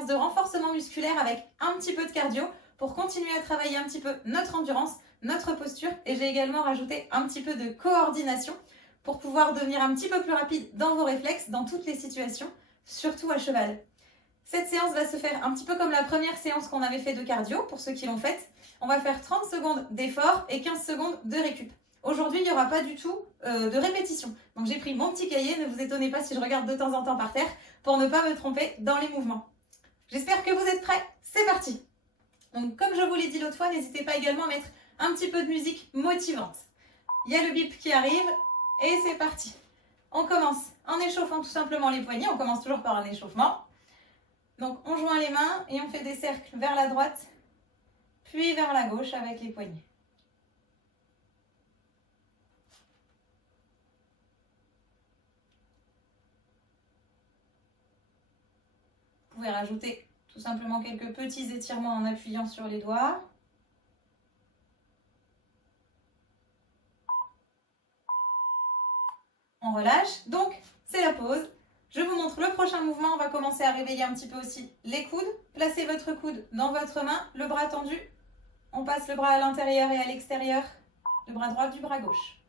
séance de renforcement musculaire avec un petit peu de cardio pour continuer à travailler un petit peu notre endurance, notre posture. Et j'ai également rajouté un petit peu de coordination pour pouvoir devenir un petit peu plus rapide dans vos réflexes, dans toutes les situations, surtout à cheval. Cette séance va se faire un petit peu comme la première séance qu'on avait fait de cardio, pour ceux qui l'ont faite. On va faire 30 secondes d'effort et 15 secondes de récup. Aujourd'hui, il n'y aura pas du tout de répétition. Donc j'ai pris mon petit cahier, ne vous étonnez pas si je regarde de temps en temps par terre, pour ne pas me tromper dans les mouvements. J'espère que vous êtes prêts, c'est parti! Donc comme je vous l'ai dit l'autre fois, n'hésitez pas également à mettre un petit peu de musique motivante. Il y a le bip qui arrive et c'est parti. On commence en échauffant tout simplement les poignets, on commence toujours par un échauffement. Donc on joint les mains et on fait des cercles vers la droite, puis vers la gauche avec les poignets. Vous pouvez rajouter tout simplement quelques petits étirements en appuyant sur les doigts. On relâche, donc c'est la pause. Je vous montre le prochain mouvement. On va commencer à réveiller un petit peu aussi les coudes. Placez votre coude dans votre main, le bras tendu. On passe le bras à l'intérieur et à l'extérieur, le bras droit du bras gauche.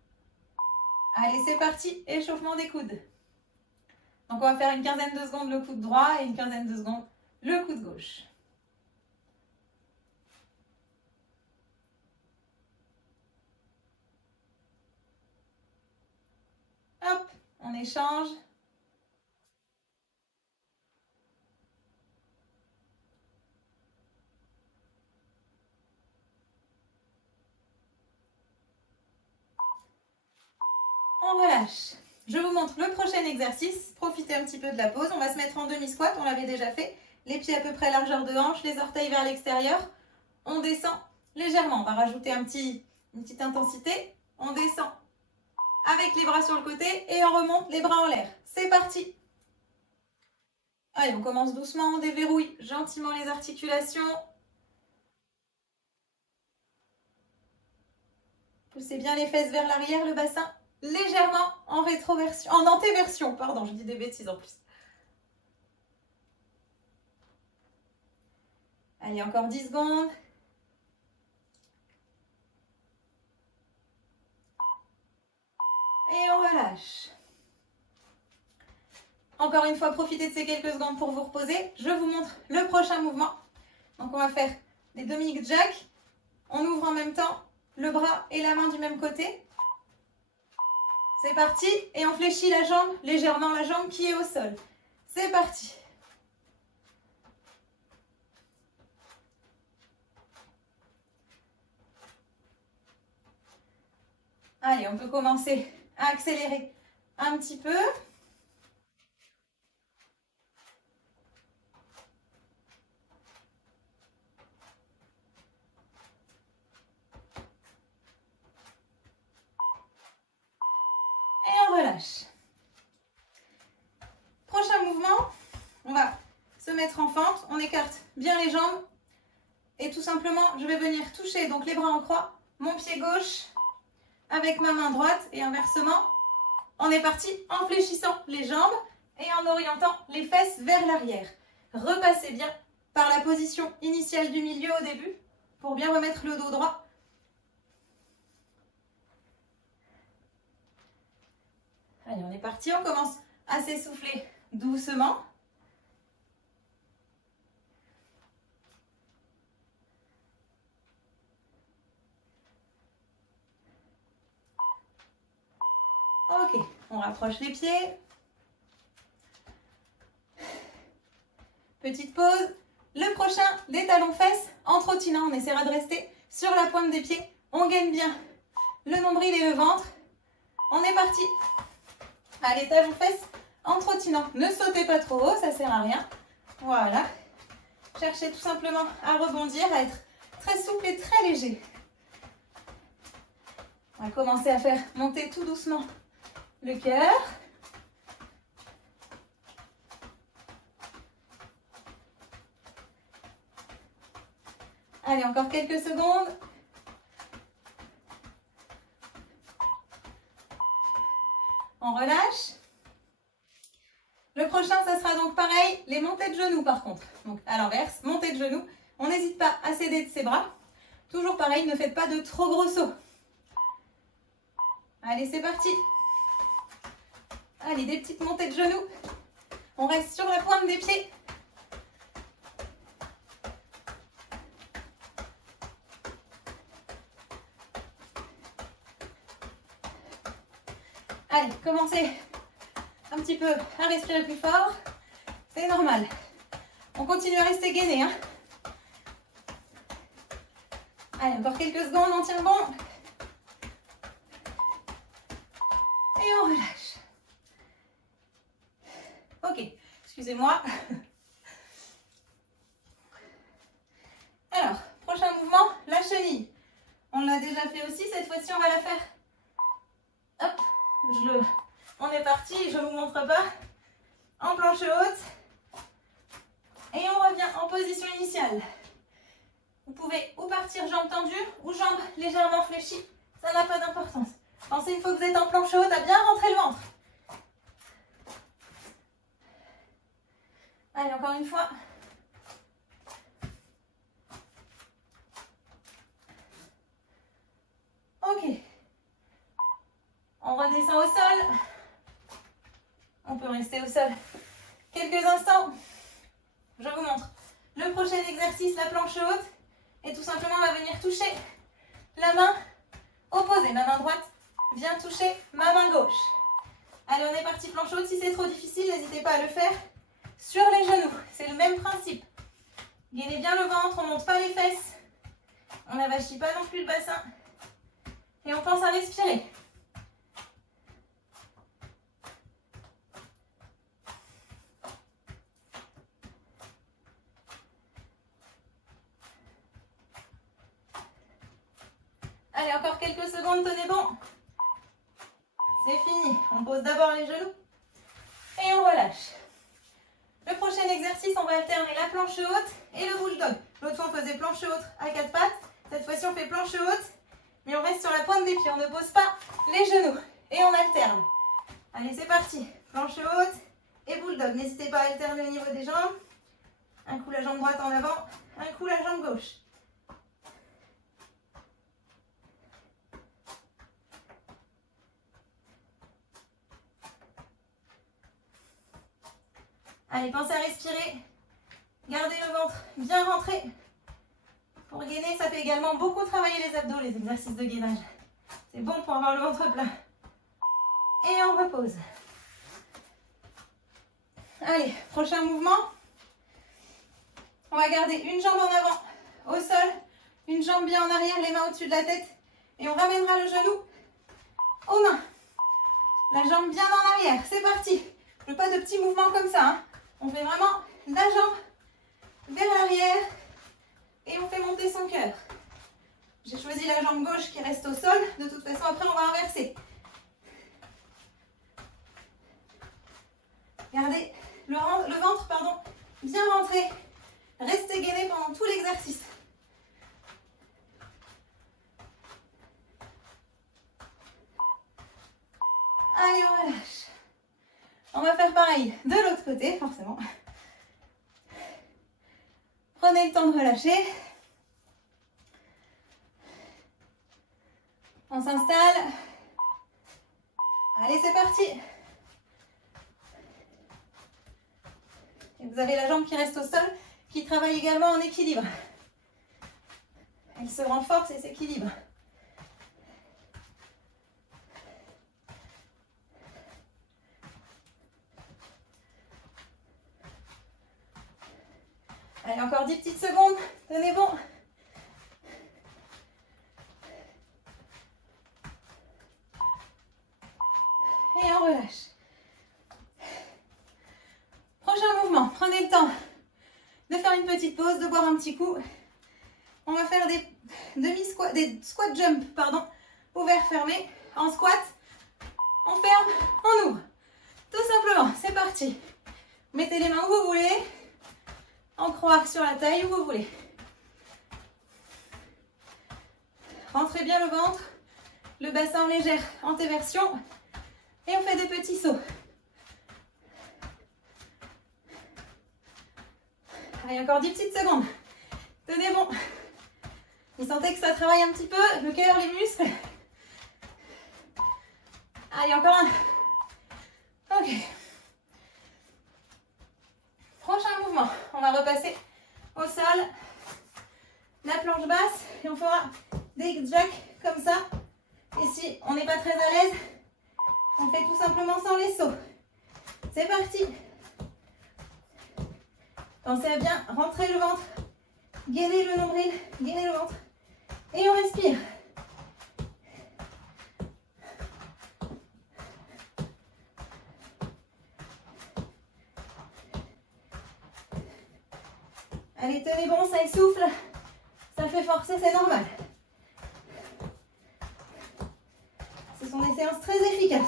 Allez, c'est parti, échauffement des coudes. Donc on va faire une quinzaine de secondes le coude droit et une quinzaine de secondes le coude gauche. Hop, on échange. On relâche. Je vous montre le prochain exercice. Profitez un petit peu de la pause. On va se mettre en demi-squat, on l'avait déjà fait. Les pieds à peu près largeur de hanche, les orteils vers l'extérieur. On descend légèrement. On va rajouter une petite intensité. On descend avec les bras sur le côté et on remonte les bras en l'air. C'est parti. Allez, on commence doucement, on déverrouille gentiment les articulations. Poussez bien les fesses vers l'arrière, le bassin légèrement en rétroversion, en antéversion, pardon, je dis des bêtises en plus. Allez, encore 10 secondes. Et on relâche. Encore une fois, profitez de ces quelques secondes pour vous reposer. Je vous montre le prochain mouvement. Donc on va faire des Dominique Jack. On ouvre en même temps le bras et la main du même côté. C'est parti. Et on fléchit la jambe, légèrement la jambe qui est au sol. C'est parti. Allez, on peut commencer à accélérer un petit peu. Et on relâche. Prochain mouvement, on va se mettre en fente. On écarte bien les jambes. Et tout simplement, je vais venir toucher donc les bras en croix, mon pied gauche avec ma main droite et inversement. On est parti en fléchissant les jambes et en orientant les fesses vers l'arrière. Repassez bien par la position initiale du milieu au début pour bien remettre le dos droit. Allez, on est parti, on commence à s'essouffler doucement. Ok, on rapproche les pieds. Petite pause. Le prochain, des talons-fesses en trottinant. On essaiera de rester sur la pointe des pieds. On gagne bien le nombril et le ventre. On est parti. Allez, talons-fesses en trottinant. Ne sautez pas trop haut, ça sert à rien. Voilà. Cherchez tout simplement à rebondir, à être très souple et très léger. On va commencer à faire monter tout doucement le cœur. Allez, encore quelques secondes. On relâche. Le prochain prochain, ça sera donc pareil, les montées de genoux par contre. Donc à l'inverse, montée de genoux. On n'hésite pas à s'aider de ses bras. Toujours pareil, ne faites pas de trop gros sauts. Allez, c'est parti. Allez, des petites montées de genoux. On reste sur la pointe des pieds. Allez, commencez un petit peu à respirer plus fort. C'est normal. On continue à rester gainé. Hein. Allez, encore quelques secondes, on tient bon. Et on relâche. Ok, excusez-moi. Alors, prochain mouvement, la chenille. On l'a déjà fait aussi, cette fois-ci on va la faire. Hop, on est parti, je ne vous montre pas. En planche haute. Et on revient en position initiale. Vous pouvez ou partir jambes tendues ou jambes légèrement fléchies. Ça n'a pas d'importance. Pensez une fois que vous êtes en planche haute à bien rentrer le ventre. Allez, encore une fois. Ok. On redescend au sol. On peut rester au sol quelques instants. Je vous montre. Le prochain exercice, la planche haute. Et tout simplement, on va venir toucher la main opposée. Ma main droite vient toucher ma main gauche. Allez, on est parti planche haute. Si c'est trop difficile, n'hésitez pas à le faire sur les genoux. C'est le même principe. Gainez bien le ventre, on ne monte pas les fesses. On n'avachit pas non plus le bassin. Et on pense à respirer. Allez, encore quelques secondes, tenez bon. C'est fini. On pose d'abord les genoux et on relâche. Le prochain exercice, on va alterner la planche haute et le bulldog. L'autre fois, on faisait planche haute à quatre pattes. Cette fois-ci, on fait planche haute, mais on reste sur la pointe des pieds. On ne pose pas les genoux et on alterne. Allez, c'est parti. Planche haute et bulldog. N'hésitez pas à alterner au niveau des jambes. Un coup la jambe droite en avant, un coup la jambe gauche. Allez, pensez à respirer. Gardez le ventre bien rentré. Pour gainer, ça fait également beaucoup travailler les abdos, les exercices de gainage. C'est bon pour avoir le ventre plat. Et on repose. Allez, prochain mouvement. On va garder une jambe en avant au sol, une jambe bien en arrière, les mains au-dessus de la tête. Et on ramènera le genou aux mains. La jambe bien en arrière. C'est parti. Je veux pas de petits mouvements comme ça. Hein. On fait vraiment la jambe vers l'arrière et on fait monter son cœur. J'ai choisi la jambe gauche qui reste au sol. De toute façon, après, on va inverser. Gardez le ventre bien rentré. Restez gainé pendant tout l'exercice. Allez, on relâche. On va faire pareil de l'autre côté, forcément. Prenez le temps de relâcher. On s'installe. Allez, c'est parti. Et vous avez la jambe qui reste au sol, qui travaille également en équilibre. Elle se renforce et s'équilibre. Allez, encore 10 petites secondes. Tenez bon. Et on relâche. Prochain mouvement. Prenez le temps de faire une petite pause, de boire un petit coup. On va faire des squat jump, ouvert, fermé. En squat, on ferme, on ouvre. Tout simplement, c'est parti. Mettez les mains où vous voulez. En croix sur la taille, où vous voulez. Rentrez bien le ventre, le bassin en légère antéversion. Et on fait des petits sauts. Allez, encore 10 petites secondes. Tenez bon. Vous sentez que ça travaille un petit peu le cœur, les muscles. Allez, encore un. Ok. Prochain mouvement. On va repasser au sol. La planche basse. Et on fera des jacks comme ça. Et si on n'est pas très à l'aise, on fait tout simplement sans les sauts. C'est parti. Pensez à bien rentrer le ventre. Gainer le nombril. Gainer le ventre. Et on respire. Allez, tenez bon, ça essouffle. Ça fait forcer, c'est normal. Ce sont des séances très efficaces.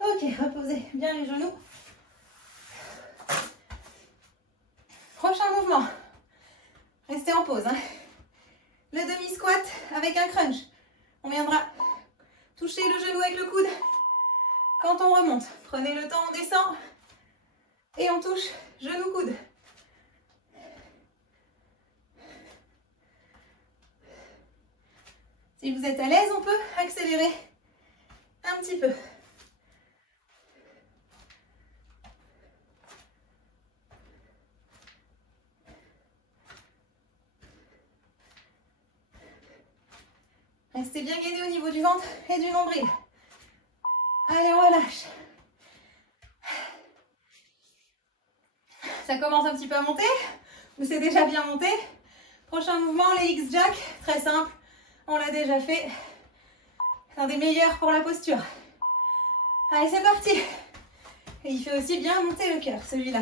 Ok, reposez bien les genoux. Prochain mouvement. Restez en pause. Le demi-squat avec un crunch. On viendra toucher le genou avec le coude quand on remonte. Prenez le temps, on descend. Et on touche genou-coude. Si vous êtes à l'aise, on peut accélérer un petit peu. Restez bien gainé au niveau du ventre et du nombril. Allez, on relâche. Ça commence un petit peu à monter, ou c'est déjà bien monté. Prochain mouvement, les X-Jack, très simple. On l'a déjà fait. Un des meilleurs pour la posture. Allez, c'est parti. Et il fait aussi bien monter le cœur, celui-là.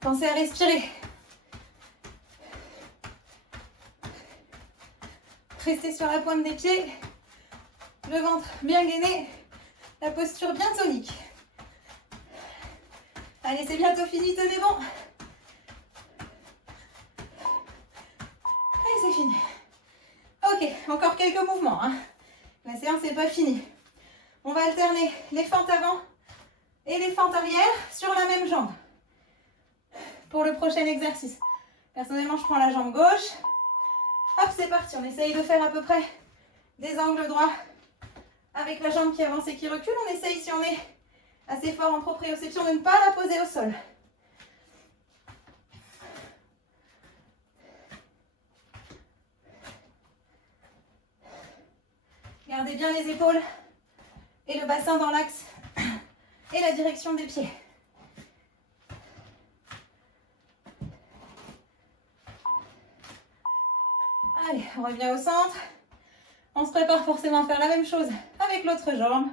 Pensez à respirer. Restez sur la pointe des pieds. Le ventre bien gainé. La posture bien tonique. Allez, c'est bientôt fini, tenez bon. Et c'est fini. Ok, encore quelques mouvements. La séance n'est pas finie. On va alterner les fentes avant et les fentes arrière sur la même jambe. Pour le prochain exercice. Personnellement, je prends la jambe gauche. Hop, c'est parti. On essaye de faire à peu près des angles droits avec la jambe qui avance et qui recule. On essaye, si on est assez fort en proprioception, de ne pas la poser au sol. Gardez bien les épaules et le bassin dans l'axe et la direction des pieds. Allez, on revient au centre. On se prépare forcément à faire la même chose avec l'autre jambe.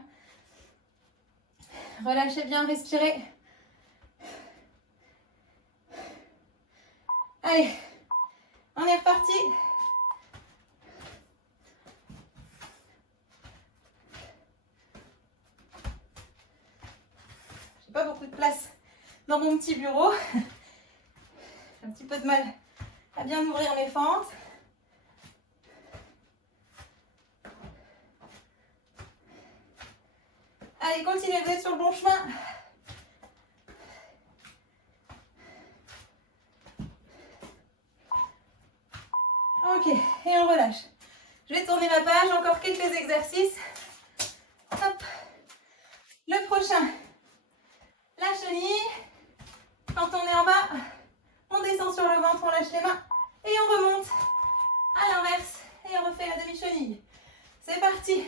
Relâchez bien, respirez. Allez, on est reparti. J'ai pas beaucoup de place dans mon petit bureau. J'ai un petit peu de mal à bien ouvrir mes fentes. Allez, continuez, vous êtes sur le bon chemin. Ok, et on relâche. Je vais tourner la page, encore quelques exercices. Hop. Le prochain, la chenille. Quand on est en bas, on descend sur le ventre, on lâche les mains et on remonte à l'inverse et on refait la demi-chenille. C'est parti.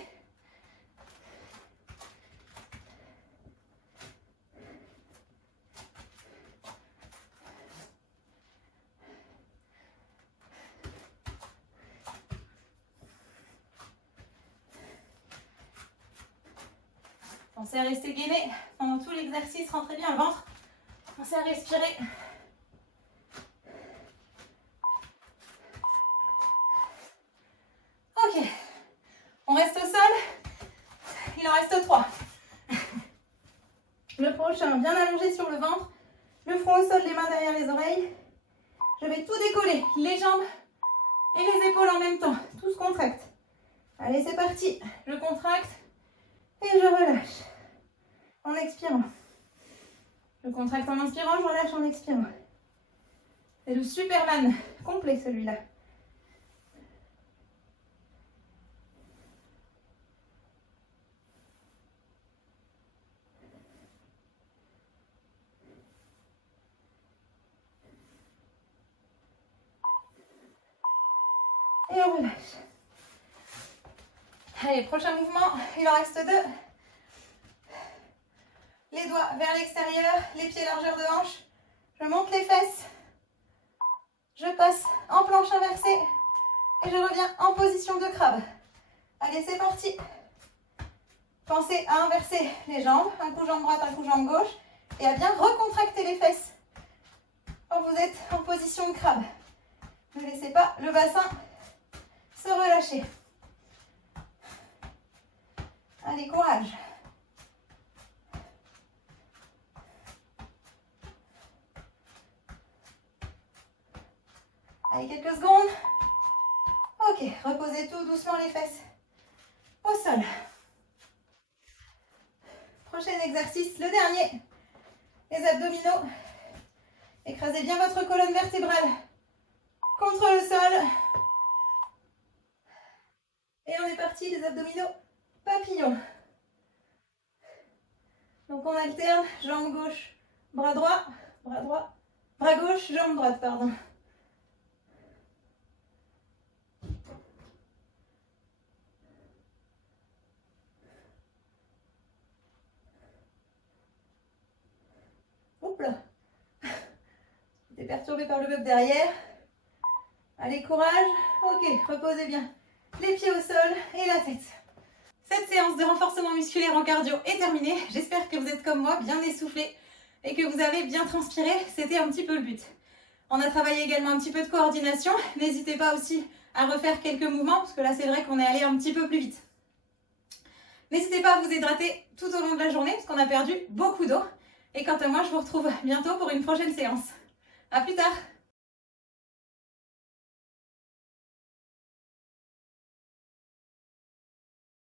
Pensez à rester gainé pendant tout l'exercice, rentrez bien le ventre. Pensez à respirer. Ok, on reste au sol. Il en reste 3. Le prochain, bien allongé sur le ventre. Le front au sol, les mains derrière les oreilles. Je vais tout décoller, les jambes et les épaules en même temps. Tout se contracte. Allez, c'est parti. Je contracte Et je relâche en expirant. Je contracte en inspirant, je relâche en expirant. C'est le Superman complet celui-là. Et on relâche. Allez, prochain mouvement, il en reste 2. Les doigts vers l'extérieur, les pieds largeur de hanche. Je monte les fesses. Je passe en planche inversée. Et je reviens en position de crabe. Allez, c'est parti. Pensez à inverser les jambes. Un coup jambe droite, un coup jambe gauche. Et à bien recontracter les fesses quand vous êtes en position de crabe. Ne laissez pas le bassin se relâcher. Allez, courage. Allez, quelques secondes. Ok, reposez tout doucement les fesses au sol. Prochain exercice, le dernier. Les abdominaux. Écrasez bien votre colonne vertébrale contre le sol. Et on est parti, les abdominaux papillons. Donc on alterne, jambe gauche, bras droit, bras gauche, jambe droite, pardon. Oups là. J'étais perturbé par le bub derrière. Allez, courage. Ok, reposez bien les pieds au sol et la tête. Cette séance de renforcement musculaire en cardio est terminée. J'espère que vous êtes comme moi, bien essoufflés et que vous avez bien transpiré. C'était un petit peu le but. On a travaillé également un petit peu de coordination. N'hésitez pas aussi à refaire quelques mouvements parce que là, c'est vrai qu'on est allé un petit peu plus vite. N'hésitez pas à vous hydrater tout au long de la journée parce qu'on a perdu beaucoup d'eau. Et quant à moi, je vous retrouve bientôt pour une prochaine séance. À plus tard!